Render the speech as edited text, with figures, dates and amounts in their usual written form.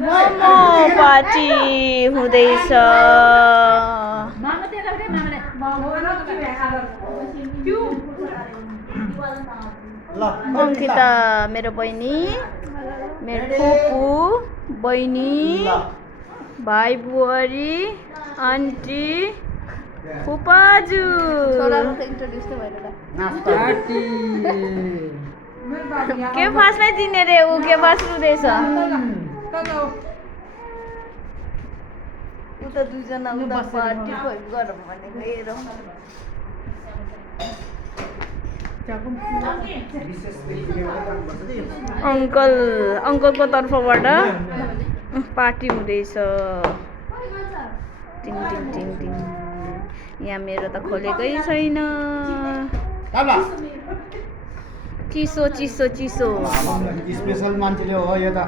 Momo party हुँदैछ। अङ्किता मेरो बहिनी, मेरो फुपू बहिनी, भाइ बुहारी, आन्टी, फुपाजु के फास्टमै दिने रे ऊ के फास्ट रुँदैछ उता दुईजना उता पार्टी गरौँ भनेको हेरौँ अङ्कलको तर्फबाट पार्टी हुँदैछ। टिङ टिङ टिङ टिङ यहाँ मेरो त खोलेकै छैन। चिसो चिसो चिसो स्पेसल मान्छेले हो यो त